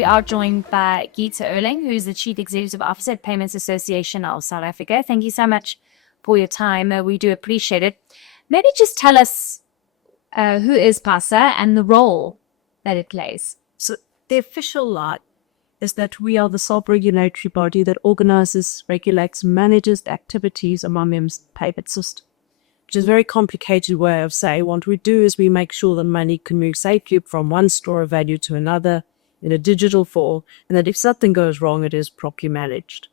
we are joined by Ghita Erling, who's the Chief Executive Officer at Payments Association of South Africa. Thank you so much for your time. We do appreciate it. Maybe just tell us who is PASA and the role that it plays. So the official line is that we are the self-regulatory body that organizes, regulates, manages the activities of our members' payment system, which is a very complicated way of saying what we do is we make sure that money can move safely from one store of value to another in a digital form, and that if something goes wrong, it is properly managed.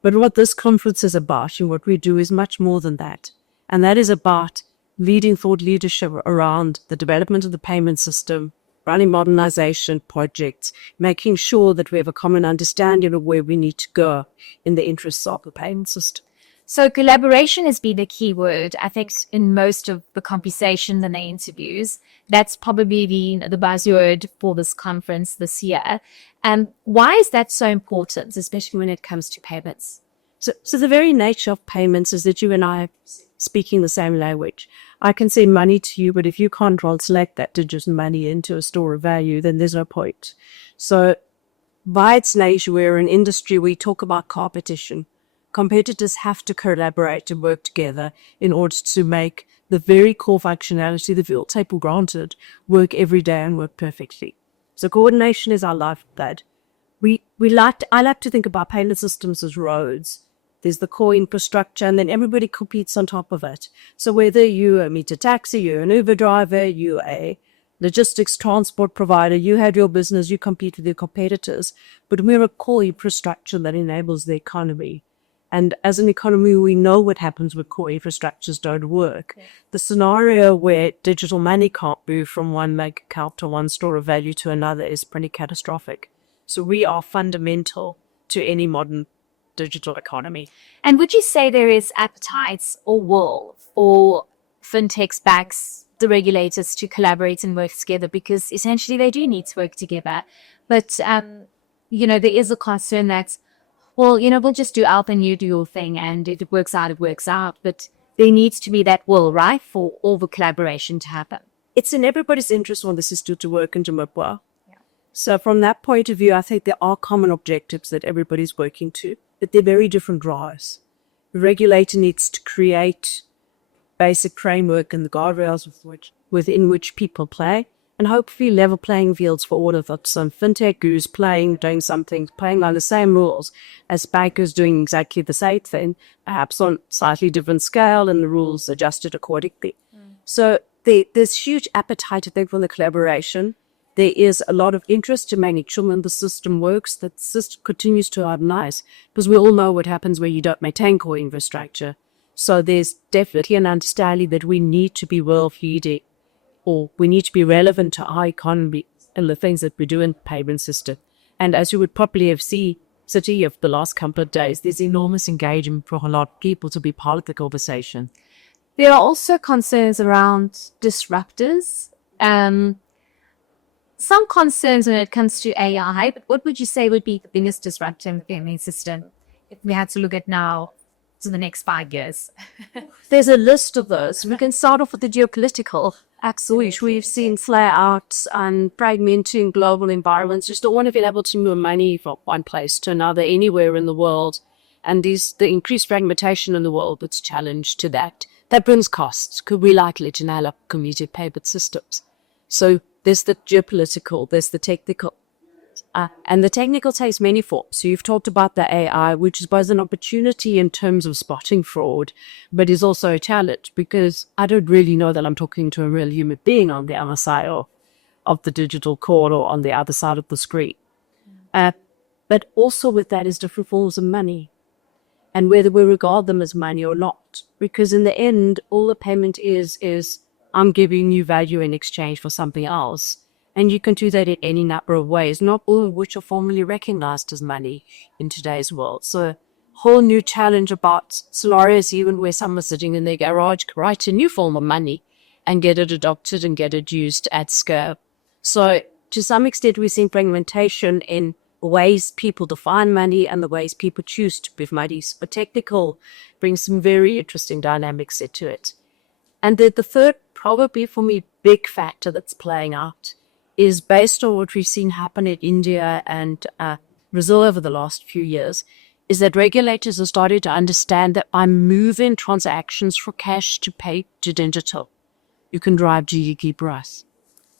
But what this conference is about and what we do is much more than that. And that is about leading thought leadership around the development of the payment system, running modernization projects, making sure that we have a common understanding of where we need to go in the interests of the payment system. So collaboration has been the key word, I think, in most of the conversations and the interviews. That's probably the buzzword for this conference this year. Why is that so important, especially when it comes to payments? So the very nature of payments is that you and I are speaking the same language. I can send money to you, but if you can't translate that digital money into a store of value, then there's no point. So by its nature, we're an industry, we talk about competition. Competitors have to collaborate and work together in order to make the very core functionality that we all take for granted work every day and work perfectly. So coordination is our lifeblood. I like to think about payment systems as roads. There's the core infrastructure, and then everybody competes on top of it. So whether you're a meter taxi, you're an Uber driver, you're a logistics transport provider, you have your business, you compete with your competitors, but we're a core infrastructure that enables the economy. And as an economy, we know what happens when core infrastructures don't work. Yeah. The scenario where digital money can't move from one bank account to one store of value to another is pretty catastrophic. So we are fundamental to any modern digital economy. And would you say there is appetite or will for fintechs, banks, the regulators to collaborate and work together? Because essentially they do need to work together. But, there is a concern that, we'll just do Alp and you do your thing, and if it works out, it works out. But there needs to be that will, right, for all the collaboration to happen. It's in everybody's interest for the system to work and to work well. Yeah. So from that point of view, I think there are common objectives that everybody's working to, but they're very different drives. The regulator needs to create basic framework and the guardrails within which people play, and hopefully level playing fields for all of us. Some fintech who's doing something, playing on the same rules as bankers doing exactly the same thing, perhaps on slightly different scale, and the rules adjusted accordingly. So there's huge appetite, I think, for the collaboration. There is a lot of interest to making sure that the system works, that the system continues to harmonize, because we all know what happens where you don't maintain core infrastructure. So there's definitely an understanding that we need to be world-leading, or we need to be relevant to our economy and the things that we do in the payment system. And as you would probably have seen, City of the last couple of days, there's enormous engagement for a lot of people to be part of the conversation. There are also concerns around disruptors. Some concerns when it comes to AI, but what would you say would be the biggest disruptor in the payment system if we had to look at now to the next 5 years? There's a list of those. We can start off with the geopolitical acts, which we've seen flare out and fragmenting global environments. Just don't want to be able to move money from one place to another anywhere in the world. And the increased fragmentation in the world that's challenged to that. That brings costs. Could we likely to develop community payment systems? So there's the geopolitical, there's the technical. And the technical takes many forms. So you've talked about the AI, which is both an opportunity in terms of spotting fraud, but is also a challenge because I don't really know that I'm talking to a real human being on the other side of the digital cord or on the other side of the screen. But also with that is different forms of money and whether we regard them as money or not. Because in the end, all the payment is I'm giving you value in exchange for something else. And you can do that in any number of ways, not all of which are formally recognized as money in today's world. So a whole new challenge about scenarios even where someone's sitting in their garage can write a new form of money and get it adopted and get it used at scale. So to some extent, we're seeing fragmentation in ways people define money and the ways people choose to give money. So technical brings some very interesting dynamics into it. And the third, probably for me, big factor that's playing out is based on what we've seen happen in India and Brazil over the last few years, is that regulators are starting to understand that by moving transactions from cash to pay to digital, you can drive GDP growth.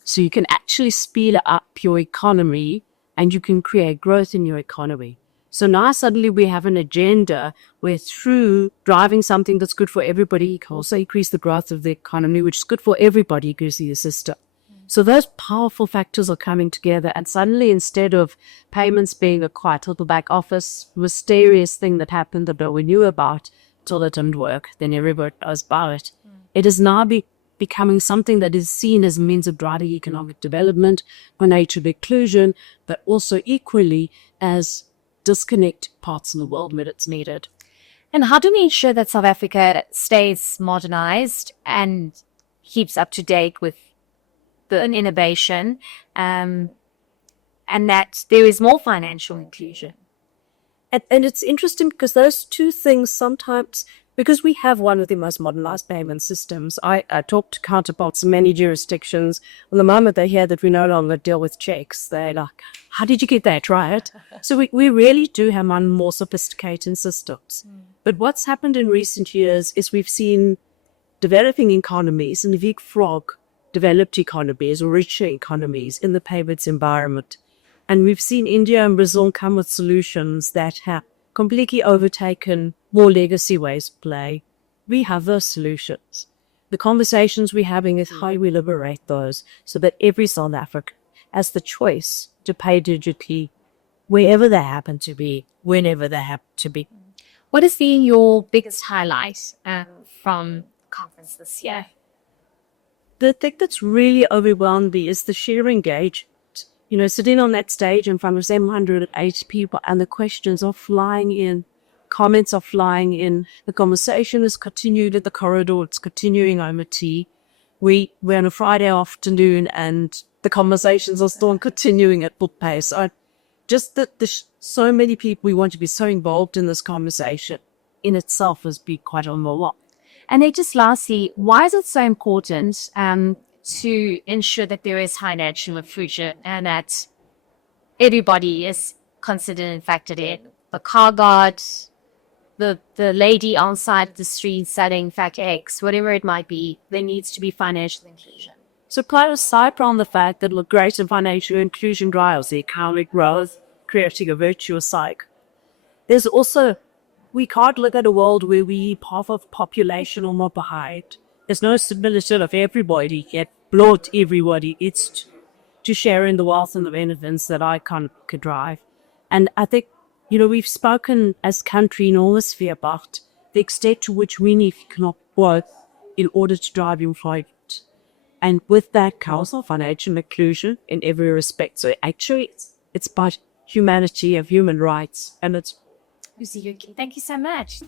So you can actually speed up your economy and you can create growth in your economy. So now suddenly we have an agenda where through driving something that's good for everybody, you can also increase the growth of the economy, which is good for everybody because of the system. So those powerful factors are coming together, and suddenly instead of payments being a quiet little back office mysterious thing that happened that no one knew about till it didn't work, then everybody knows about it. It is now becoming something that is seen as a means of driving economic development, financial inclusion, but also equally as disconnect parts of the world when it's needed. And how do we ensure that South Africa stays modernized and keeps up to date with the innovation, and that there is more financial inclusion? And it's interesting because those two things sometimes, because we have one of the most modernized payment systems, I talk to counterparts in many jurisdictions. On the moment they hear that we no longer deal with checks, they're like, how did you get that right? So we really do have one more sophisticated systems. But what's happened in recent years is we've seen developing economies and leapfrog developed economies or richer economies in the payments environment. And we've seen India and Brazil come with solutions that have completely overtaken more legacy ways of play. We have those solutions. The conversations we're having is how we liberate those so that every South African has the choice to pay digitally wherever they happen to be, whenever they happen to be. What has been your biggest highlight from conference this year? The thing that's really overwhelmed me is the sheer engagement. You know, sitting on that stage in front of 708 people and the questions are flying in, comments are flying in, the conversation is continued in the corridor, it's continuing over tea. We're on a Friday afternoon and the conversations are still continuing at full pace. Just that there's so many people we want to be so involved in this conversation in itself has been quite overwhelming. And then just lastly, why is it so important to ensure that there is financial inclusion and that everybody is considered and factored in? The car guard, the lady on side of the street selling fact X, whatever it might be, there needs to be financial inclusion. So quite aside from the fact that greater financial inclusion drives the economic growth, creating a virtuous cycle, there's also, we can't look at a world where we half of population or more behind. There's no stability of everybody, yet bloat everybody. It's to share in the wealth and the benefits that I could drive. And I think, you know, we've spoken as country enormously about the extent to which we need economic growth in order to drive employment. And with that comes financial inclusion in every respect. So actually, it's about humanity of human rights, and it's Thank you so much.